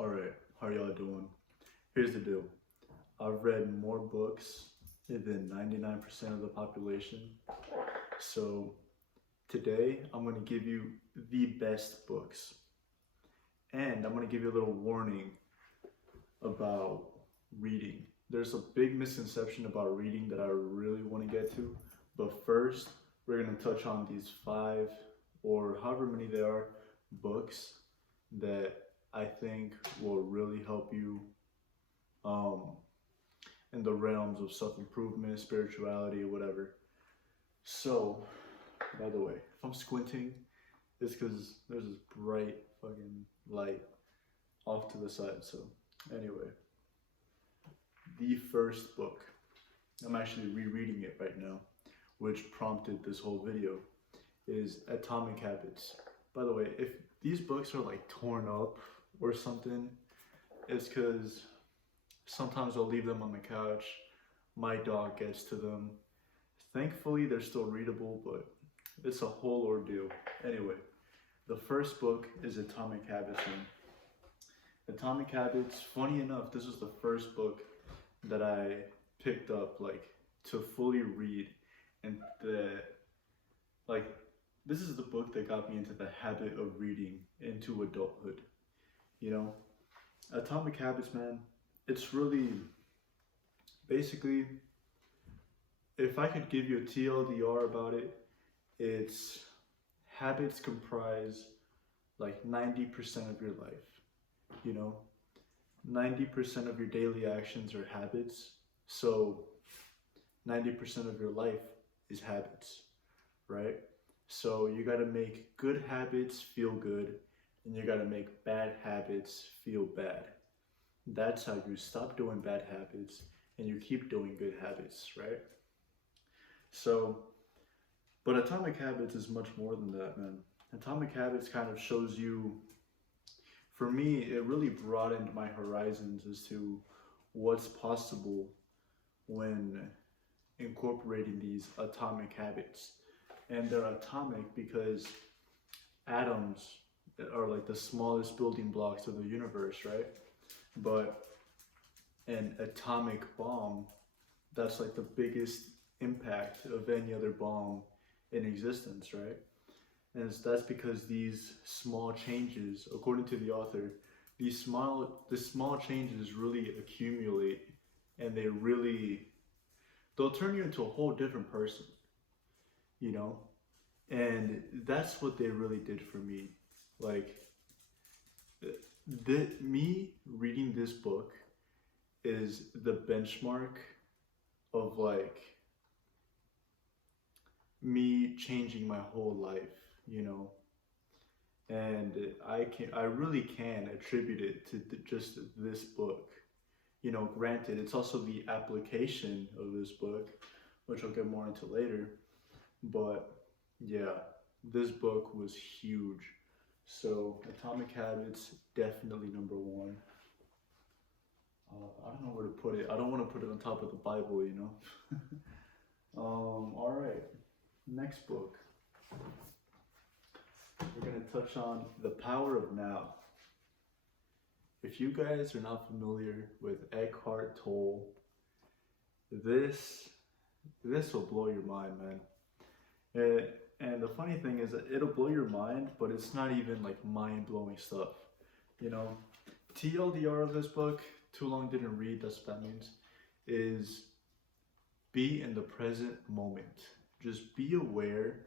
Alright, how y'all doing? Here's the deal. I've read more books than 99% of the population. So today I'm going to give you the best books. And I'm going to give you a little warning about reading. There's a big misconception about reading that I really want to get to. But first, we're going to touch on these five or however many there are books that I think will really help you um, in the realms of self-improvement, spirituality, whatever. So, by the way, if I'm squinting, it's because there's this bright fucking light off to the side. So, anyway, the first book, I'm actually rereading it right now, which prompted this whole video, is Atomic Habits. By the way, if these books are like torn up or something, it's because sometimes I'll leave them on the couch. My dog gets to them. Thankfully, they're still readable, but it's a whole ordeal. Anyway, the first book is Atomic Habits. And Atomic Habits, funny enough, this was the first book that I picked up like to fully read, and this is the book that got me into the habit of reading into adulthood. You know, Atomic Habits, man, it's really basically, if I could give you a TLDR about it, it's habits comprise like 90% of your life. You know, 90% of your daily actions are habits. So 90% of your life is habits, right? So you got to make good habits feel good, and you got to make bad habits feel bad. That's how you stop doing bad habits and you keep doing good habits, right? So, but Atomic Habits is much more than that, man. Atomic Habits kind of shows you, for me, it really broadened my horizons as to what's possible when incorporating these atomic habits. And they're atomic because atoms are like the smallest building blocks of the universe, right? But an atomic bomb, that's like the biggest impact of any other bomb in existence, right? And that's because these small changes, according to the author, the small changes really accumulate, and they'll turn you into a whole different person, you know? And that's what they really did for me. Like, me reading this book is the benchmark of like me changing my whole life, you know. And I really can attribute it to just this book. You know, granted, it's also the application of this book, which I'll get more into later. But yeah, this book was huge. So Atomic Habits, definitely number one. I don't know where to put it. I don't want to put it on top of the Bible, you know. All right, next book. We're gonna touch on The Power of Now. If you guys are not familiar with Eckhart Tolle, this will blow your mind, man. And the funny thing is that it'll blow your mind, but it's not even like mind-blowing stuff. You know, TLDR of this book, too long didn't read, that's what that means, is be in the present moment. Just be aware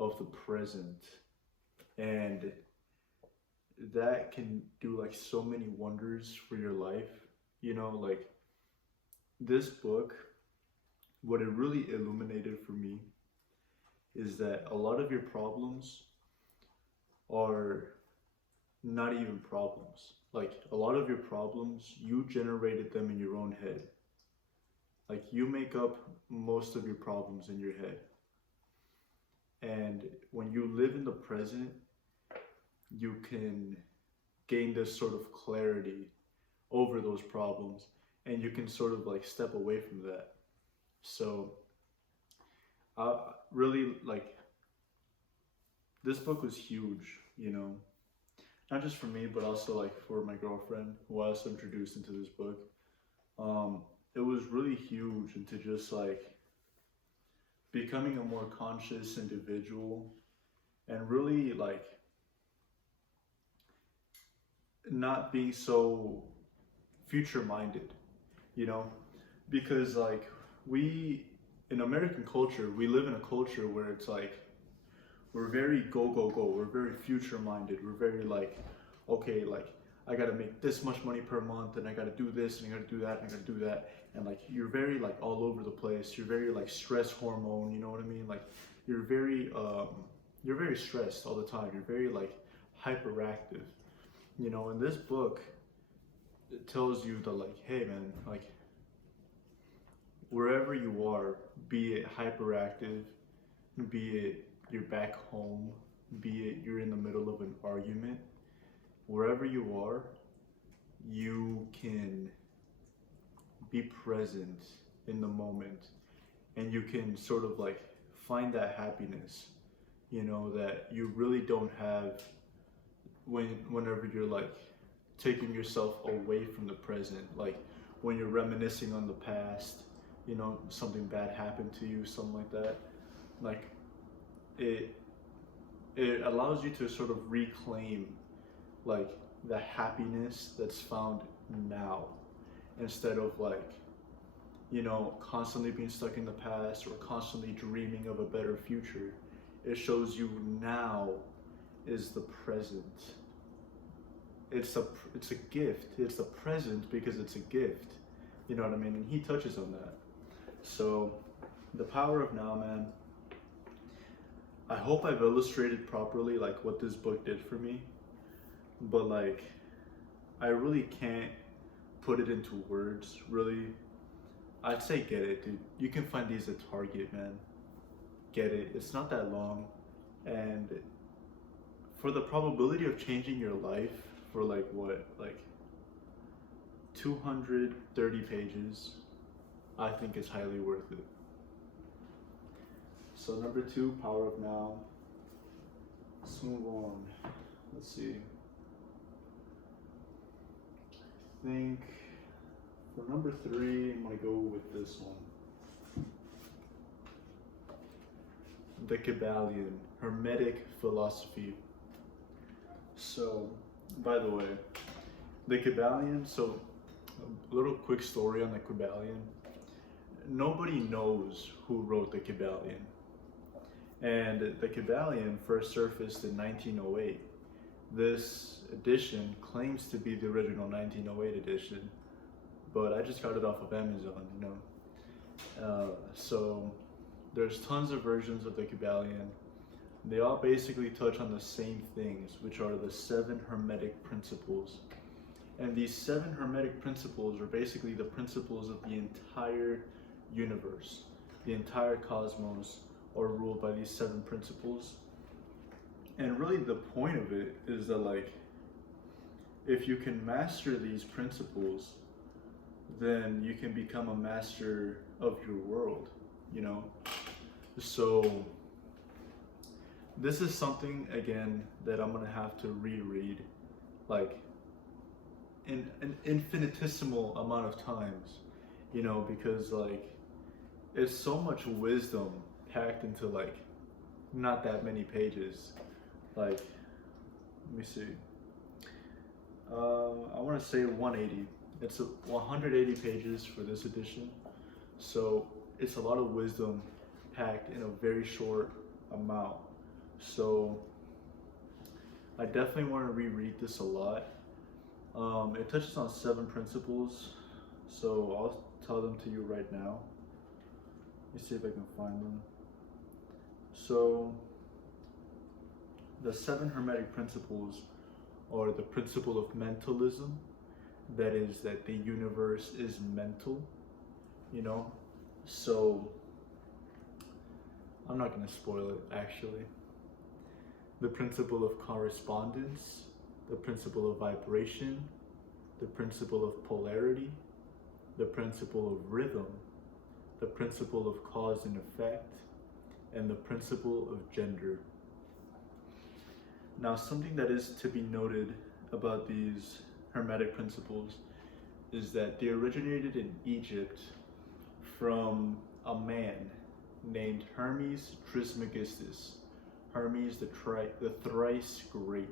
of the present. And that can do like so many wonders for your life. You know, like this book, what it really illuminated for me is that a lot of your problems are not even problems. Like a lot of your problems, you generated them in your own head. Like you make up most of your problems in your head. And when you live in the present, you can gain this sort of clarity over those problems, and you can sort of like step away from that. So really, like, this book was huge, you know. not just for me, but also like for my girlfriend, who I also introduced into this book. It was really huge into just like becoming a more conscious individual and really like not being so future minded, you know, because like we in American culture, we live in a culture where it's like we're very go go go. We're very future minded. We're very like, okay, like I gotta make this much money per month, and I gotta do this, and I gotta do that, and I gotta do that, and like you're very like all over the place. You're very like stress hormone. You know what I mean? Like you're very stressed all the time. You're very like hyperactive. You know, in this book, it tells you that like, hey man, like wherever you are, be it hyperactive, be it you're back home, be it you're in the middle of an argument, wherever you are, you can be present in the moment and you can sort of like find that happiness, you know, that you really don't have whenever you're like taking yourself away from the present, like when you're reminiscing on the past, you know, something bad happened to you, something like that. Like it it allows you to sort of reclaim like the happiness that's found now instead of like, you know, constantly being stuck in the past or constantly dreaming of a better future. It shows you now is the present. It's a gift. It's the present because it's a gift. You know what I mean? And he touches on that. So the power of now, man. I hope I've illustrated properly like what this book did for me. But like I really can't put it into words, really. I'd say get it, dude. You can find these at Target, man. Get it. It's not that long. And for the probability of changing your life for like what? Like 230 pages, I think it's highly worth it. So number 2, Power of Now. Let's move on. Let's see. I think for number 3, I'm gonna go with this one. The Kybalion, Hermetic Philosophy. So, by the way, the Kybalion, so a little quick story on the Kybalion. Nobody knows who wrote the Kybalion. And the Kybalion first surfaced in 1908. This edition claims to be the original 1908 edition, but I just got it off of Amazon, you know. So there's tons of versions of the Kybalion. They all basically touch on the same things, which are the 7 Hermetic principles. And these 7 Hermetic principles are basically the principles of the entire universe. The entire cosmos are ruled by these 7 principles. And really the point of it is that like, if you can master these principles, then you can become a master of your world, you know? So this is something, again, that I'm gonna have to reread like in an infinitesimal amount of times, you know, because like it's so much wisdom packed into like not that many pages. Like, let me see. I want to say 180. It's 180 pages for this edition, so it's a lot of wisdom packed in a very short amount. So I definitely want to reread this a lot. It touches on 7 principles, so I'll tell them to you right now. Let me see if I can find them. So the 7 Hermetic principles are the principle of mentalism, that is that the universe is mental, you know. So I'm not going to spoil it actually. The principle of correspondence, the principle of vibration, the principle of polarity, the principle of rhythm, the principle of cause and effect, and the principle of gender. Now, something that is to be noted about these Hermetic principles is that they originated in Egypt from a man named Hermes Trismegistus. Hermes the thrice great,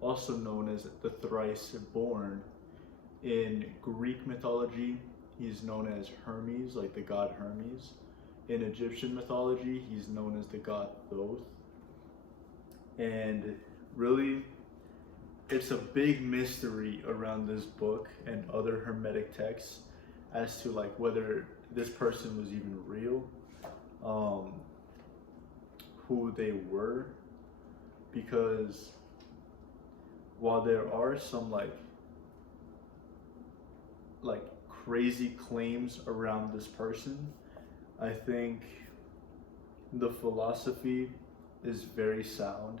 also known as the thrice born. In Greek mythology, he's known as Hermes, like the god Hermes. In Egyptian mythology, he's known as the god Thoth. And really, it's a big mystery around this book and other Hermetic texts as to like whether this person was even real, who they were, because while there are some like crazy claims around this person, I think the philosophy is very sound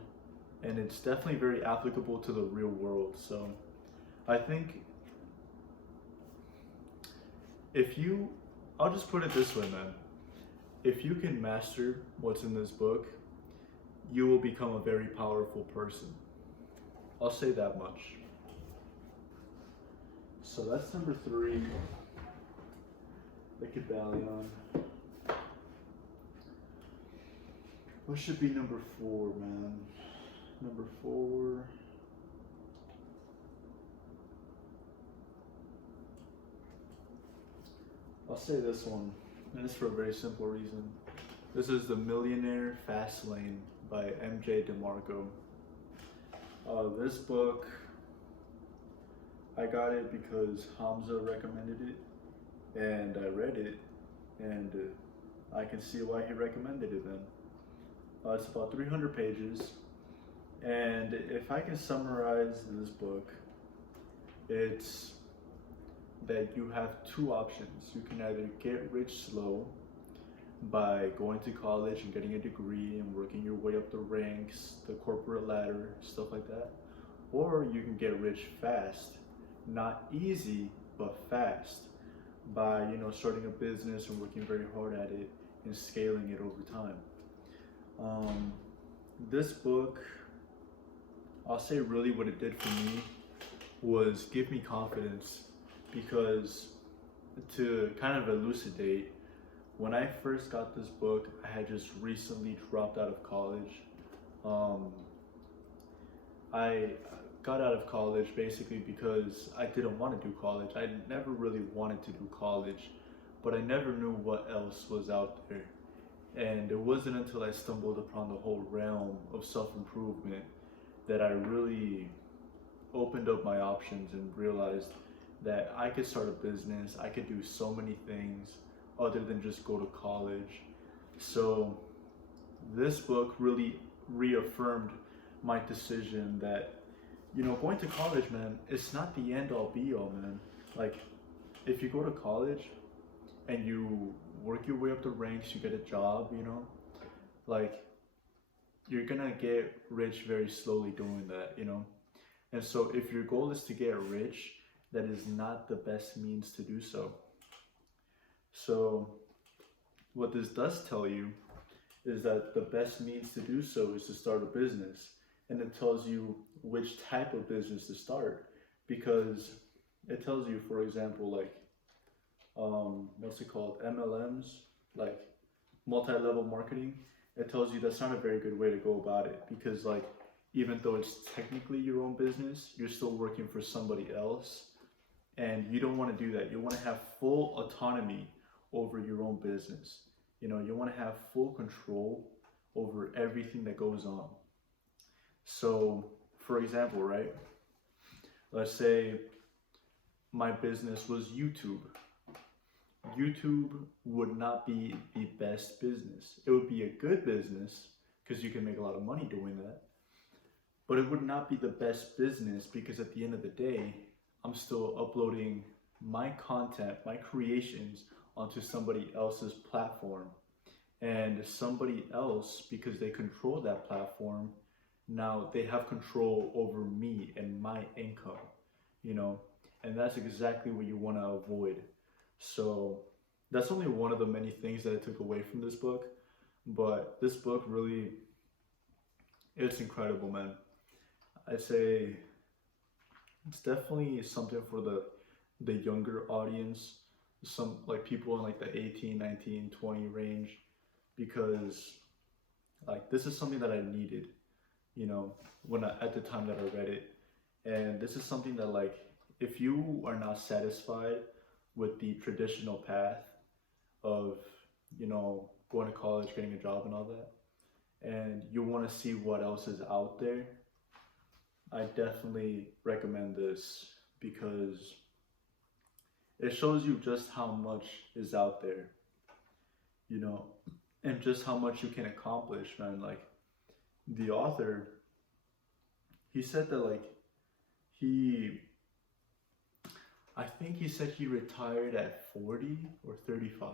and it's definitely very applicable to the real world. So I think I'll just put it this way, man. If you can master what's in this book, you will become a very powerful person. I'll say that much. So that's number 3, the Kybalion. What should be number 4, man? Number 4. I'll say this one, and it's for a very simple reason. This is The Millionaire Fast Lane by MJ DeMarco. This book, I got it because Hamza recommended it, and I read it, and I can see why he recommended it then. It's about 300 pages, and if I can summarize this book, it's that you have 2 options. You can either get rich slow by going to college and getting a degree and working your way up the ranks, the corporate ladder, stuff like that, or you can get rich fast, not easy but fast, by starting a business and working very hard at it and scaling it over time. This book, I'll say really what it did for me was give me confidence, because to kind of elucidate, when I first got this book, I had just recently dropped out of college. I got out of college basically because I didn't want to do college. I never really wanted to do college, but I never knew what else was out there. And it wasn't until I stumbled upon the whole realm of self-improvement that I really opened up my options and realized that I could start a business, I could do so many things other than just go to college. So this book really reaffirmed my decision that, going to college, man, it's not the end all be all, man. Like, if you go to college and you work your way up the ranks, you get a job, like, you're gonna get rich very slowly doing that, And so if your goal is to get rich, that is not the best means to do so. So what this does tell you is that the best means to do so is to start a business. And it tells you which type of business to start, because it tells you, for example, like, what's it called? MLMs, like multi-level marketing. It tells you that's not a very good way to go about it, because like, even though it's technically your own business, you're still working for somebody else, and you don't want to do that. You want to have full autonomy over your own business. You want to have full control over everything that goes on. So, for example, right? Let's say my business was YouTube. YouTube would not be the best business. It would be a good business because you can make a lot of money doing that. But it would not be the best business because at the end of the day, I'm still uploading my content, my creations onto somebody else's platform. And somebody else, because they control that platform, now they have control over me and my income, and that's exactly what you want to avoid. So that's only one of the many things that I took away from this book, but this book really, it's incredible, man. I'd say it's definitely something for the younger audience, some like people in like the 18, 19, 20 range, because like this is something that I needed, you know, at the time that I read it. And this is something that like if you are not satisfied with the traditional path of, you know, going to college, getting a job and all that, and you want to see what else is out there, I definitely recommend this because it shows you just how much is out there, you know, and just how much you can accomplish, man. Like the author, he said that like he, I think he said he retired at 40 or 35,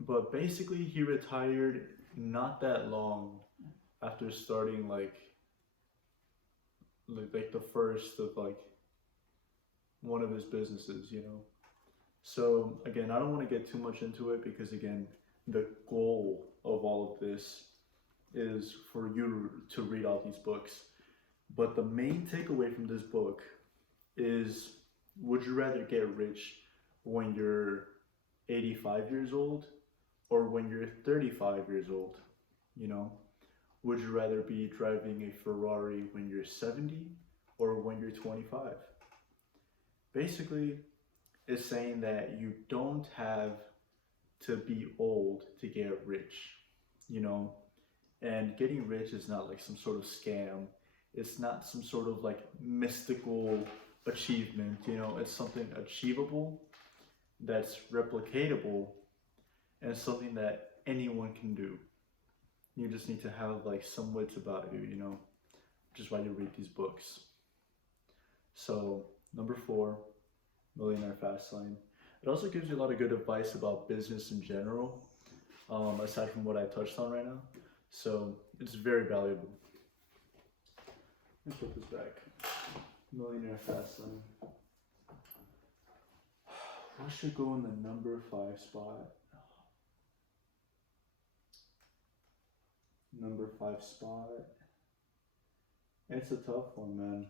but basically he retired not that long after starting like the first of like one of his businesses, you know. So again, I don't want to get too much into it because again, the goal of all of this is for you to read all these books. But the main takeaway from this book is, would you rather get rich when you're 85 years old or when you're 35 years old? You know, would you rather be driving a Ferrari when you're 70 or when you're 25? Basically, it's saying that you don't have to be old to get rich, you know, and getting rich is not like some sort of scam. It's not some sort of like mystical achievement, you know, it's something achievable, that's replicatable, and something that anyone can do. You just need to have like some wits about you, you know, which is why you read these books. So, number 4, Millionaire Fastlane. It also gives you a lot of good advice about business in general, aside from what I touched on right now. So, it's very valuable. Let's put this back. Millionaire Fastlane. What should go in the number 5 spot? Number 5 spot. It's a tough one, man.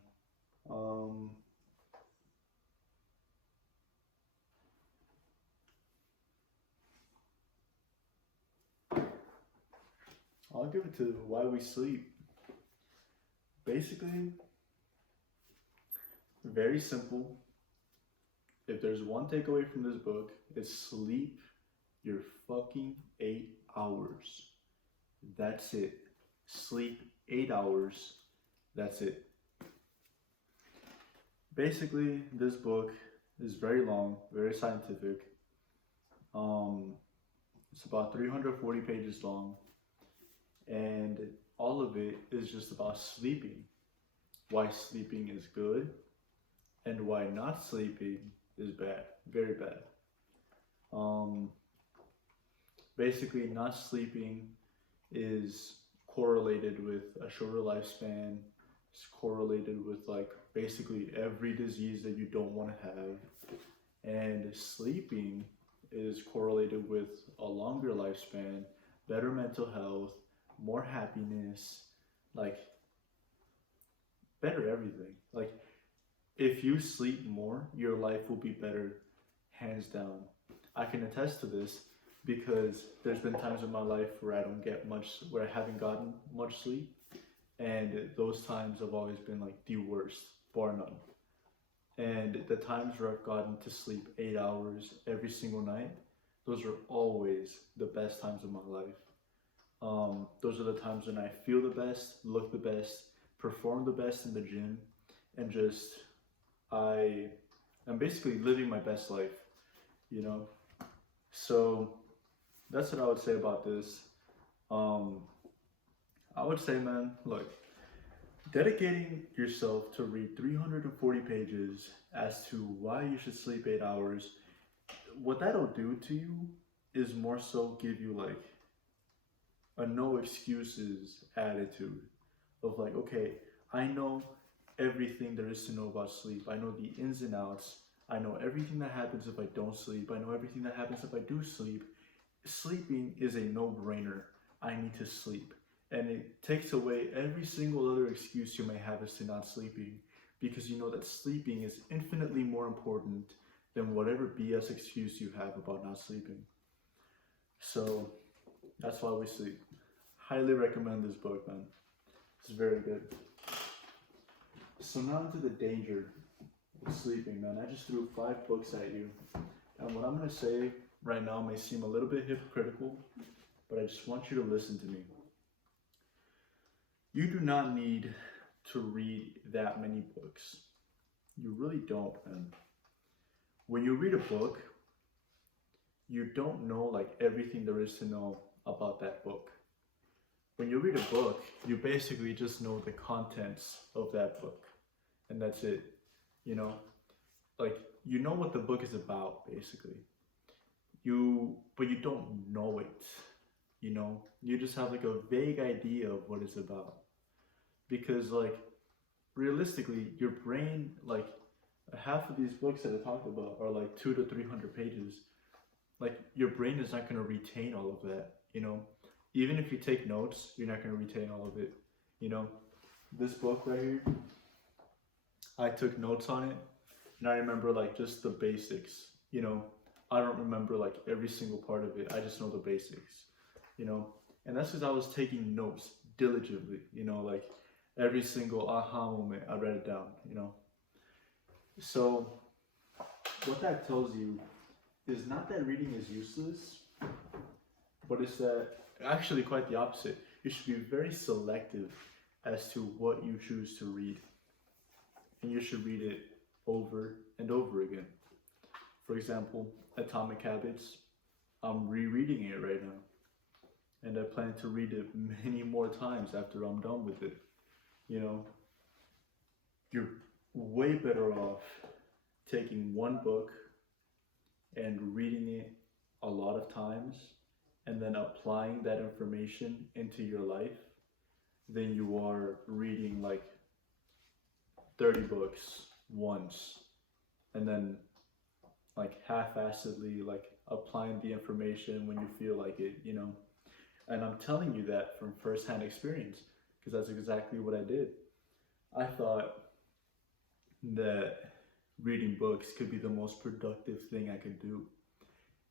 I'll give it to Why We Sleep. Basically, very simple. If there's one takeaway from this book, it's sleep your fucking 8 hours. That's it. Sleep 8 hours. That's it. Basically, this book is very long, very scientific. It's about 340 pages long, and all of it is just about sleeping. Why sleeping is good, and why not sleeping is bad, very bad. Basically, not sleeping is correlated with a shorter lifespan. It's correlated with like basically every disease that you don't want to have. And sleeping is correlated with a longer lifespan, better mental health, more happiness, like better everything. Like if you sleep more, your life will be better, hands down. I can attest to this because there's been times in my life where where I haven't gotten much sleep, and those times have always been like the worst, bar none. And the times where I've gotten to sleep 8 hours every single night, those are always the best times of my life. Those are the times when I feel the best, look the best, perform the best in the gym, and just I'm basically living my best life, you know. So that's what I would say about this. I would say, man, look, dedicating yourself to read 340 pages as to why you should sleep 8 hours, what that'll do to you is more so give you like a no excuses attitude of like, okay, I know everything there is to know about sleep. I know the ins and outs. I know everything that happens if I don't sleep. I know everything that happens if I do sleep. Sleeping is a no-brainer. I need to sleep. And it takes away every single other excuse you may have as to not sleeping, because you know that sleeping is infinitely more important than whatever BS excuse you have about not sleeping. So that's why we sleep. Highly recommend this book, man. It's very good. So now into the danger of sleeping, man. I just threw 5 books at you. And what I'm going to say right now may seem a little bit hypocritical, but I just want you to listen to me. You do not need to read that many books. You really don't, man. When you read a book, you don't know like everything there is to know about that book. When you read a book, you basically just know the contents of that book, and that's it. You know, like you know what the book is about, basically. But you don't know it. You know, you just have like a vague idea of what it's about, because like realistically, your brain, like half of these books that I talked about are like 200 to 300 pages. Like your brain is not going to retain all of that, you know. Even if you take notes, you're not going to retain all of it, you know. This book right here, I took notes on it, and I remember like just the basics, you know. I don't remember like every single part of it. I just know the basics, you know. And that's because I was taking notes diligently, you know, like every single aha moment, I read it down, you know. So what that tells you is not that reading is useless, but it's that actually quite the opposite. You should be very selective as to what you choose to read, and you should read it over and over again. For example, Atomic Habits, I'm rereading it right now, and I plan to read it many more times after I'm done with it. You know, you're way better off taking one book and reading it a lot of times and then applying that information into your life than you are reading like 30 books once and then like half-assedly like applying the information when you feel like it, you know. And I'm telling you that from first-hand experience, because that's exactly what I did. I thought that reading books could be the most productive thing I could do.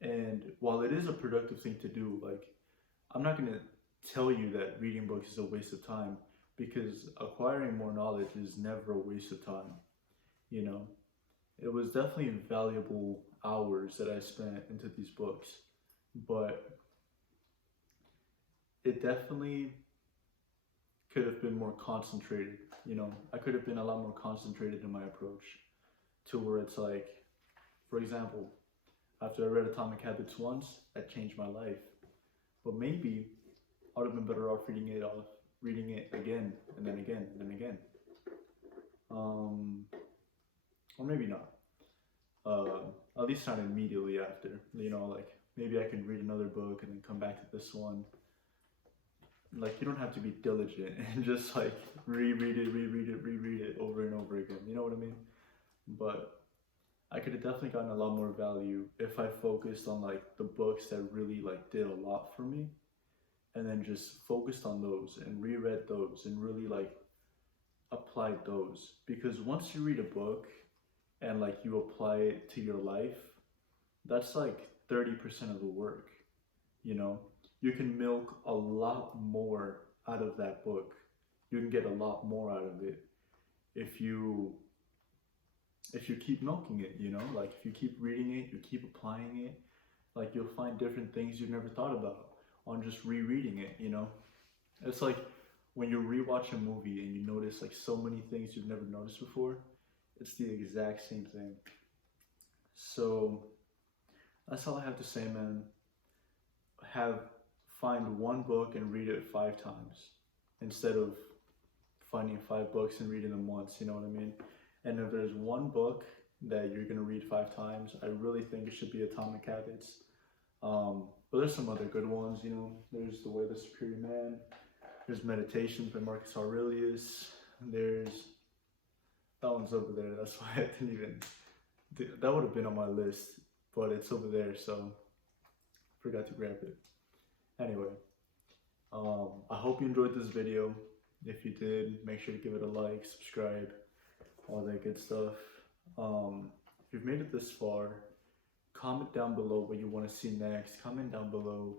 And while it is a productive thing to do, like, I'm not going to tell you that reading books is a waste of time, because acquiring more knowledge is never a waste of time, you know. It was definitely valuable hours that I spent into these books, but it definitely could have been more concentrated, you know. I could have been a lot more concentrated in my approach, to where it's like, for example, after I read Atomic Habits once, that changed my life. But maybe I would have been better off reading it again, and then again, and then again. Or maybe not. At least not immediately after. You know, like maybe I can read another book and then come back to this one. Like, you don't have to be diligent and just like reread it over and over again. You know what I mean? But I could have definitely gotten a lot more value if I focused on like the books that really like did a lot for me, and then just focused on those and reread those and really like applied those. Because once you read a book and like you apply it to your life, that's like 30% of the work, you know. You can milk a lot more out of that book. You can get a lot more out of it if you keep milking it, you know. Like if you keep reading it, you keep applying it, like you'll find different things you've never thought about on just rereading it, you know. It's like when you rewatch a movie and you notice like so many things you've never noticed before. It's the exact same thing. So that's all I have to say, man. Find one book and read it 5 times instead of finding 5 books and reading them once, you know what I mean? And if there's one book that you're gonna read 5 times, I really think it should be Atomic Habits. But there's some other good ones, you know. There's The Way of the Superior Man. There's Meditations by Marcus Aurelius. There's that one's over there. That's why I didn't even. That would have been on my list, but it's over there, so forgot to grab it. Anyway, I hope you enjoyed this video. If you did, make sure to give it a like, subscribe, all that good stuff. If you've made it this far, comment down below what you want to see next. Comment down below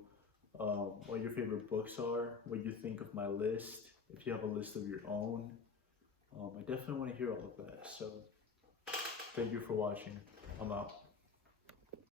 what your favorite books are, what you think of my list, if you have a list of your own. I definitely want to hear all of that. So thank you for watching. I'm out.